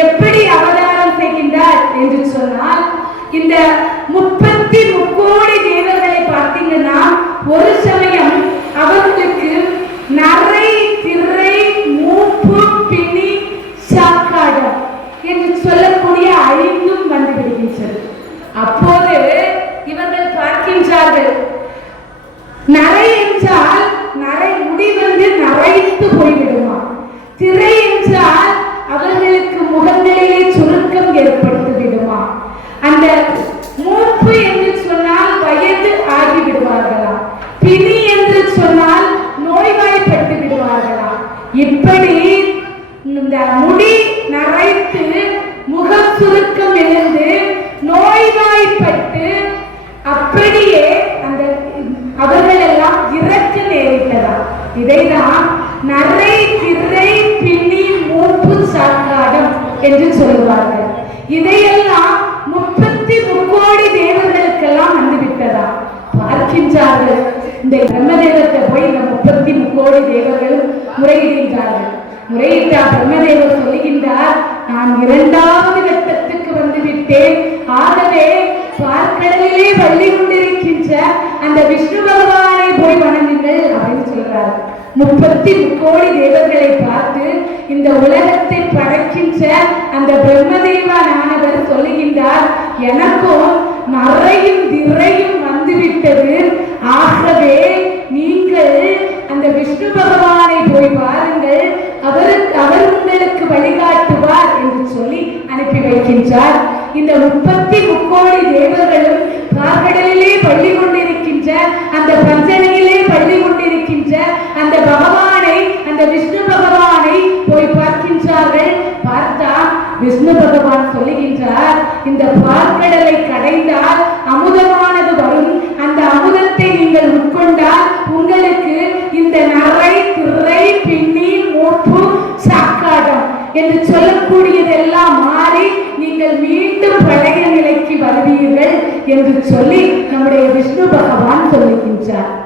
எப்படி அவதாரம் செய்கின்றார் என்று சொன்னால் இந்த முப்பத்தி முக்கோடி தேவர்களை பார்த்தீங்கன்னா ஒரு சமயம் அவர்களுக்கு நரை திரை மூப்பு பின்னி சாக்காடம் என்று சொல்லக்கூடிய ஐந்தும் வந்துவிடுகின்றது அப்போது இவர்கள் பார்க்கின்றார்கள் நரை இப்படி இந்த முடி நரைத்து முகம் சுருக்கம் எழுந்து நோய்வாய்ப்பட்டு அப்படியே அந்த அவர்கள் எல்லாம் இறக்க நேரிட்டதா? இதைதான் நரை திரை பின்னி மூப்பு சாக்காடம் என்று சொல்வார்கள் இதையெல்லாம் முப்பத்தி முக்கோடி தேவர்களுக்கெல்லாம் வந்துவிட்டதா? பார்க்கின்றார்கள். இந்த பிரம்மதேவத்தை போய் இந்த முப்பத்தி முக்கோடி தேவர்களும் முறையிடுகின்றார்கள். முறையிட்டார் பிரம்மதேவர் சொல்லுகின்றார் நான் இரண்டாவது கட்டத்துக்கு வந்து விட்டேன் ஆகவே பார்க்கடலிலே பள்ளி கொண்டிருக்கின்ற அந்த விஷ்ணு பகவானை போய் வணங்குங்கள் அப்படின்னு சொல்றார். முப்பத்தி கோடி தேவர்களை பார்த்து இந்த உலகத்தை படைக்கின்ற அந்த பிரம்மதேவனானவர் சொல்லுகின்றார் எனக்கும் மறையும் திரையும் அனுப்பி வைக்கின்றார் இந்த முப்பத்தி முக்கோடி தேவர்களும் கார்கடலிலே பள்ளி கொண்டிருக்கின்ற அந்த பஞ்சனையிலே பள்ளி கொண்டிருக்கின்ற அந்த பகவானை அந்த விஷ்ணு பகவானை போய் பார்க்கின்றார்கள். பார்த்தா விஷ்ணு பகவான் சொல்லுகின்றார் இந்த பார்க்கடலை கடைந்தால் அமுதமானது வரும். அந்த அமுதத்தை நீங்கள் உட்கொண்டால் உங்களுக்கு இந்த நரை திரை பின்னி மூப்பு சாக்காடம் என்று சொல்ல சொல்லக்கூடியதெல்லாம் மாறி நீங்கள் மீண்டும் பழைய நிலைக்கு வருவீர்கள் என்று சொல்லி நம்முடைய விஷ்ணு பகவான் சொல்லுகின்றார்.